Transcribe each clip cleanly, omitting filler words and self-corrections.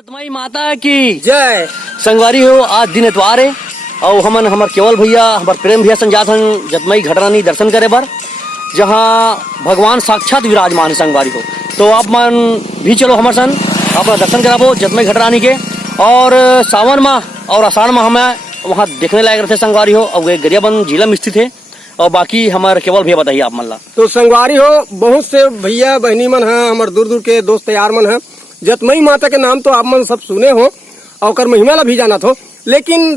जतमई माता की जय। संगवारी हो, आज दिन एतवार है और हमन हमार केवल भैया हमार प्रेम भैया संजात हन जतमई घटरानी दर्शन करे बर, जहाँ भगवान साक्षात विराजमान है संगवारी हो। तो आप मन भी चलो हमारे सन अपना दर्शन कराबो जतमई घटरानी के। और सावन माह और आषाढ़ माह में वहाँ देखने लायक रहते संगवारी हो। और गरियाबंद जिला में स्थित है। और बाकी हमारे केवल भैया बताइए आप मन ला। तो संगवारी हो, बहुत से भैया बहनी मन है, हमारे दूर दूर के दोस्त यार मन है। जतमई माता के नाम तो आप मन सब सुने हो और महिमा ला भी जाना हो, लेकिन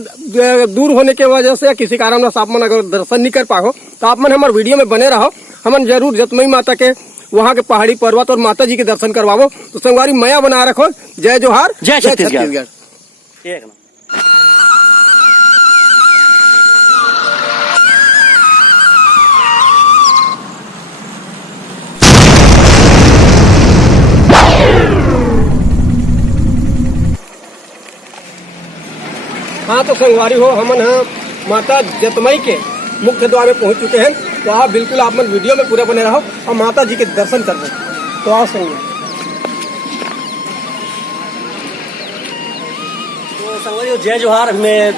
दूर होने के वजह से किसी कारण आप मन अगर दर्शन नहीं कर पाओ तो आप मन हमारे वीडियो में बने रहो। हमन जरूर जतमई माता के वहाँ के पहाड़ी पर्वत और माता जी के दर्शन करवाओ। तो संगवारी मया बना रखो। जय जोहार, जय छत्तीसगढ़। हाँ तो संगवारी हो, हमन माता जतमई के मुख्य द्वार में पहुंच चुके हैं। तो आप बिल्कुल आप मन वीडियो में पूरा बने रहो और माता जी के दर्शन कर रहे। तो आओ संगवारी। तो संगवारी हो, जय जोहार। मैं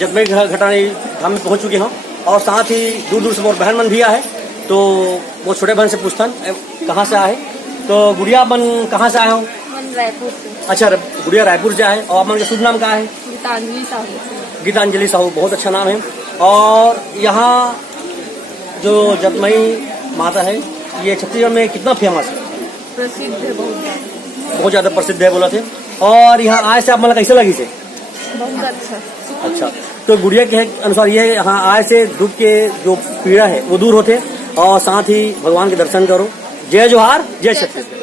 जतमई घटानी धाम में पहुंच चुके हूँ और साथ ही दूर दूर से मोर बहन मन भी आए। तो वो छोटे बहन से पूछतन कहाँ से आए। तो गुड़िया मन कहाँ से आए हो? रायपुर से। अच्छा, गुड़िया रायपुर से आए। और आप मन का शुभ नाम क्या है? गीतांजलि साहू। गीतांजलि साहू, बहुत अच्छा नाम है। और यहाँ जो जतमई माता है ये छत्तीसगढ़ में कितना फेमस है? प्रसिद्ध है, बहुत ज्यादा प्रसिद्ध है बोला थे। और यहाँ आए से आप मतलब कैसे लगी से? बहुत अच्छा। अच्छा, तो गुड़िया के अनुसार ये यहाँ आए से दुख के जो पीड़ा है वो दूर होते और साथ ही भगवान के दर्शन करो। जय जोहार, जय छत्तीसगढ़।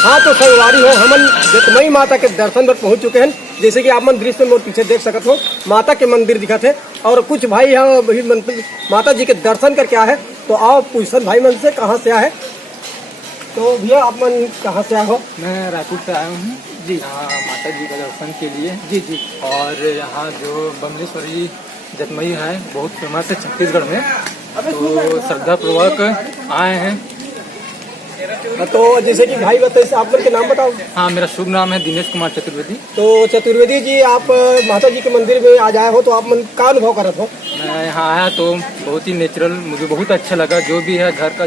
हाँ तो संगवारी हो, हमन जतमई माता के दर्शन पर पहुंच चुके हैं। जैसे कि आप मन दृश्य में पीछे देख सकत हो, माता के मंदिर दिखत है। और कुछ भाई यहाँ माता जी के दर्शन करके आए हैं। तो आओ पूछन भाई मन से कहाँ से आए। तो भैया आप मन कहाँ से आए हो? मैं रायपुर से आया हूँ जी, यहाँ माता जी का दर्शन के लिए। जी जी। और यहाँ जो बमलेश्वरी जतमई है बहुत फेमस है छत्तीसगढ़ में, तो श्रद्धापूर्वक आए हैं। तो जैसे कि भाई बताइए, आप लोग के नाम बताओ। हाँ, मेरा शुभ नाम है दिनेश कुमार चतुर्वेदी। तो चतुर्वेदी जी, आप माता जी के मंदिर में आज आए हो, तो आप मन का अनुभव करत हो? मैं यहाँ आया तो बहुत ही नेचुरल, मुझे बहुत अच्छा लगा। जो भी है घर का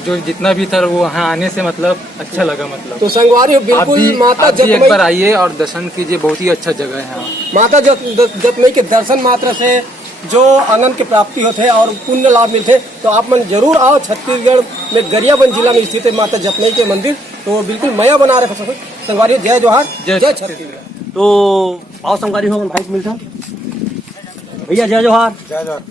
जो जितना भी था वो यहाँ आने से मतलब अच्छा लगा। मतलब तो संगवारी हो, बिल्कुल माता जतमई एक बार आइए और दर्शन कीजिए, बहुत ही अच्छा जगह है यहाँ। माता जतमई के दर्शन मात्र से जो आनंद की प्राप्ति होते हैं और पुण्य लाभ मिलते। तो आप मन जरूर आओ। छत्तीसगढ़ में गरियाबंद जिला में स्थित है माता जतमई के मंदिर। तो बिल्कुल मया बना रहे संगवारी। जय जोहार, जय छत्तीसगढ़। तो आओ संगवारी हो, भाई मिलता भैया। जय जोहार। जय जोहार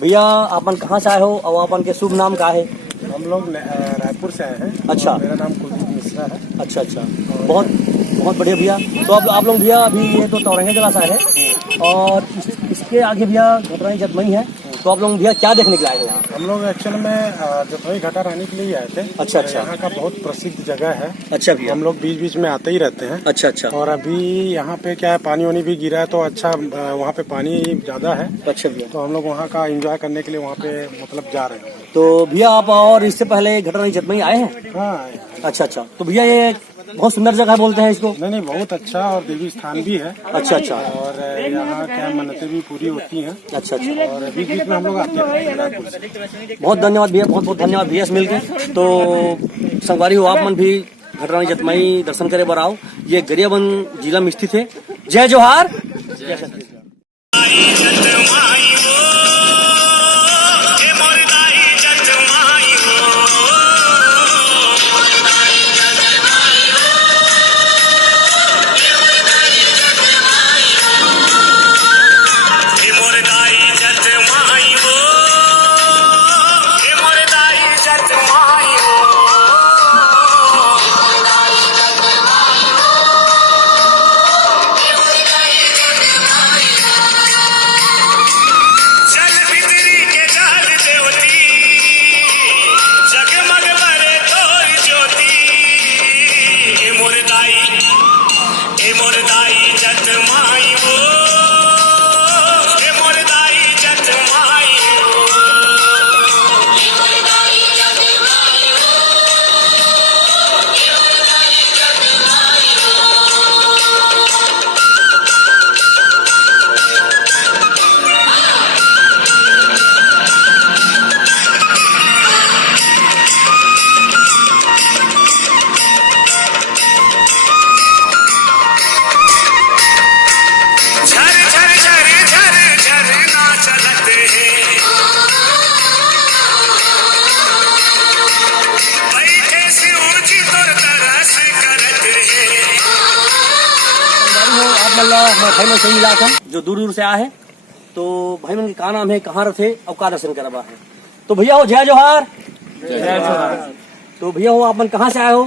भैया, आपन कहाँ से आए हो और आपन के शुभ नाम क्या है? हम लोग रायपुर से आए हैं। अच्छा, मेरा नाम कुलदीप मिश्रा है। अच्छा अच्छा, बहुत बहुत बढ़िया भैया। तो आप लोग भैया अभी ये तो तौरंगे जगह से आए हैं और इसके आगे भैया घटरानी जतमई है। तो आप लोग भैया क्या देखने के लिए आए हैं यहाँ? हम लोग एक्चुअल में जतमई घाटा रहने के लिए आए थे। अच्छा अच्छा। यहाँ का बहुत प्रसिद्ध जगह है। अच्छा भैया, हम लोग बीच बीच में आते ही रहते हैं। अच्छा अच्छा। और अभी यहाँ पे क्या है, पानी वानी भी गिरा है तो अच्छा, वहाँ पे पानी ज्यादा है। अच्छा भैया, तो हम लोग वहाँ का एंजॉय करने के लिए वहाँ पे मतलब जा रहे हैं। तो भैया आप और इससे पहले घटरानी जतमई आए हैं? हाँ। अच्छा अच्छा। तो भैया ये बहुत सुंदर जगह बोलते हैं इसको? नहीं, बहुत अच्छा और देवी स्थान भी है। अच्छा अच्छा। और यहाँ क्या मन्नतें भी पूरी होती हैं। अच्छा अच्छा। और बीच बीच में हम लोग आते हैं रायपुर से। बहुत धन्यवाद भैया, बहुत बहुत धन्यवाद भैया से मिलके। तो संगवारी हो, आप मन भी घटरानी जतमई दर्शन करे बर आओ। ये गरियाबंद जिला में स्थित है। जय जोहार, जय छत्तीसगढ़। हमारे भाई मन से मिला था जो दूर दूर से आए हैं। तो भाई मन के का नाम है, कहाँ रहते और का दर्शन करवा है। तो भैया हो जय जोहार। तो भैया हो आप मन कहाँ से आए हो?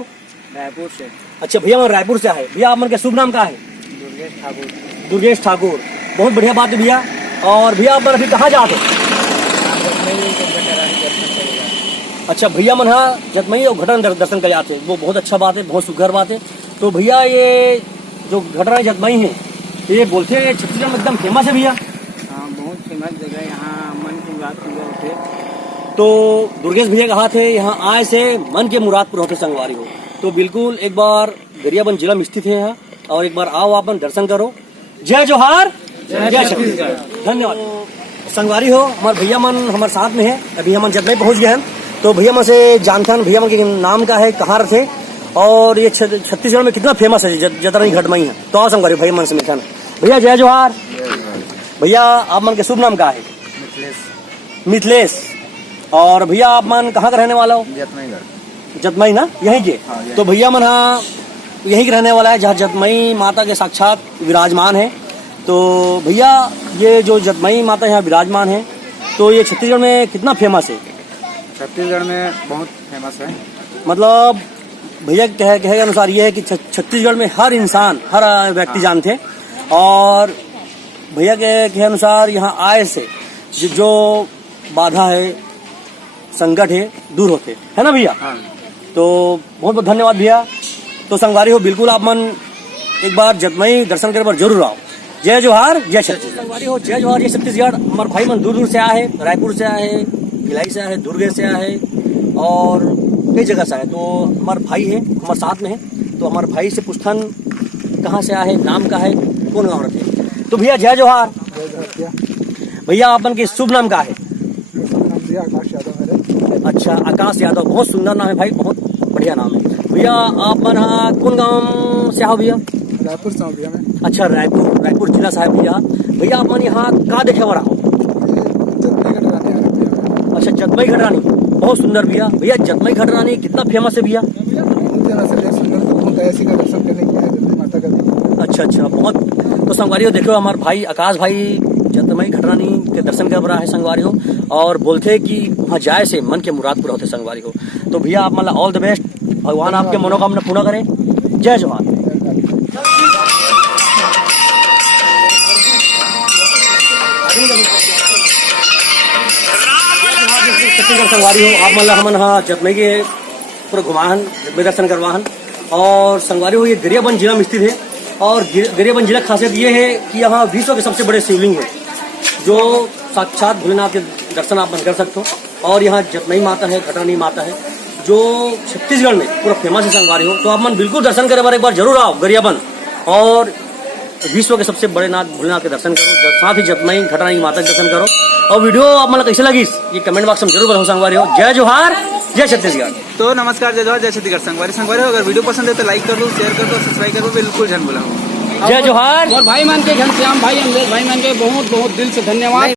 रायपुर से। अच्छा भैया मन रायपुर से आए। भैया आप मन का शुभ नाम का है? दुर्गेश ठाकुर। दुर्गेश ठाकुर, बहुत बढ़िया बात है भैया। और भैया आप मन अभी कहाँ जाते? अच्छा भैया मन हाँ जतमई और घटना दर्शन कर जाते, वो बहुत अच्छा बात है, बहुत सुघर बात है। तो भैया ये जो घटना जतमई है ये बोलते हैं छत्तीसगढ़ में एकदम फेमस है भैया। हाँ, बहुत फेमस जगह है, यहाँ मन की बात पूरा होते। तो दुर्गेश भैया कहा थे यहाँ आए से मन के मुराद पूरे होते संगवारी हो। तो बिल्कुल एक बार गरियाबंद जिला में स्थित है यहाँ, और एक बार आओ आप दर्शन करो। जय जोहार, जय छत्तीसगढ़। धन्यवाद। संगवारी हो हमारे भैया मन हमारे साथ में है, अभी हम जतमई पहुंच गए हैं। तो भैया मन से जानते हैं भैया मन के नाम का है, कहाँ रहते और ये छत्तीसगढ़ में कितना फेमस है जतरनी घटमई है। तो आओ संगवारी भैया मन से मिलता है। भैया जय जोहार। भैया आप मन के शुभ नाम का है? मिथिलेश। और भैया आप मन कहाँ का रहने वाला हो? जतमई ना, यहीं के? तो भैया मन हाँ यहीं के रहने वाला है जहाँ जतमई माता के साक्षात विराजमान है। तो भैया ये जो जतमई माता यहाँ विराजमान है तो ये छत्तीसगढ़ में कितना फेमस है? छत्तीसगढ़ में बहुत फेमस है। मतलब भैया कहे के अनुसार ये है कि छत्तीसगढ़ में हर इंसान, हर व्यक्ति जानते हैं, और भैया के अनुसार यहाँ आए से जो बाधा है, संकट है, दूर होते है ना भैया। हाँ। तो बहुत बहुत धन्यवाद भैया। तो संगवारी हो बिल्कुल आप मन एक बार जतमई दर्शन करे पर जरूर आओ। जय जोहार, जय छत्तीसगढ़। संगवारी हो जय जोहार, जय छत्तीसगढ़। हमारे भाई मन दूर दूर से आए हैं, रायपुर से आए हैं, भिलाई से आए, दुर्गे से आए और कई जगह से आए। तो हमारे भाई है हमारे साथ में है। तो हमारे भाई से पूछथन कहाँ से आए, नाम का है, कौन गाँव रहते। तो भैया जय जोहार। भैया आपन के शुभ नाम का है? अच्छा आकाश यादव, बहुत सुंदर नाम है भाई, बहुत बढ़िया नाम है। भैया आप मन हाँ कौन गाँव से आओ भैया? रायपुर से भैया मैं। अच्छा रायपुर जिला से है भैया। भैया आप मन यहाँ का देखे बर आओ? अच्छा जतमई घटरानी, बहुत सुंदर भैया। भैया जतमई घटरानी कितना फेमस है भैया? अच्छा बहुत। तो संगवारी हो देखो हमारे भाई आकाश भाई जतमई घटरानी के दर्शन कर रहा है संगवारी हो, और बोलते हैं कि वहाँ जाए से मन के मुराद पूरा होते संगवारी हो। तो भैया आप मतलब ऑल द बेस्ट, भगवान आपके मनोकामना पूर्ण करे। जय जोहार। छत्तीसगढ़ संगवारी हो आप मतलब हमन हाँ जतमई के पूरा घुमाहन, जतमई दर्शन करवाहन। और संगवारी हो ये गरियाबंद जिला में स्थित है, और गरियाबंद जिला की खासियत ये है कि यहाँ विश्व के सबसे बड़े शिवलिंग है जो साक्षात भोलेनाथ के दर्शन आप कर सकते हो। और यहाँ जतमई माता है, घटरानी माता है जो छत्तीसगढ़ में पूरा फेमस है संगवारी हो। तो आप मन बिल्कुल दर्शन करे बार एक बार जरूर आओ गरियाबंद, और विश्व के सबसे बड़े नाथ भोलेनाथ के दर्शन करो, साथ ही जतमई घटरानी माता के दर्शन करो। और वीडियो आप मतलब कैसे लगी ये कमेंट बॉक्स में जरूर बताओ संगवारी हो। जय जोहार, जय छत्तीसगढ़। तो नमस्कार, जय जोहार, जय छत्तीसगढ़। संगवारी हो, अगर वीडियो पसंद है तो लाइक कर दो, शेयर कर दो, सब्सक्राइब कर दो, बिल्कुल जन बोला। जय जोहार। और भाई मान के घनश्याम भाई, अमरेश भाई मान के बहुत बहुत दिल से धन्यवाद।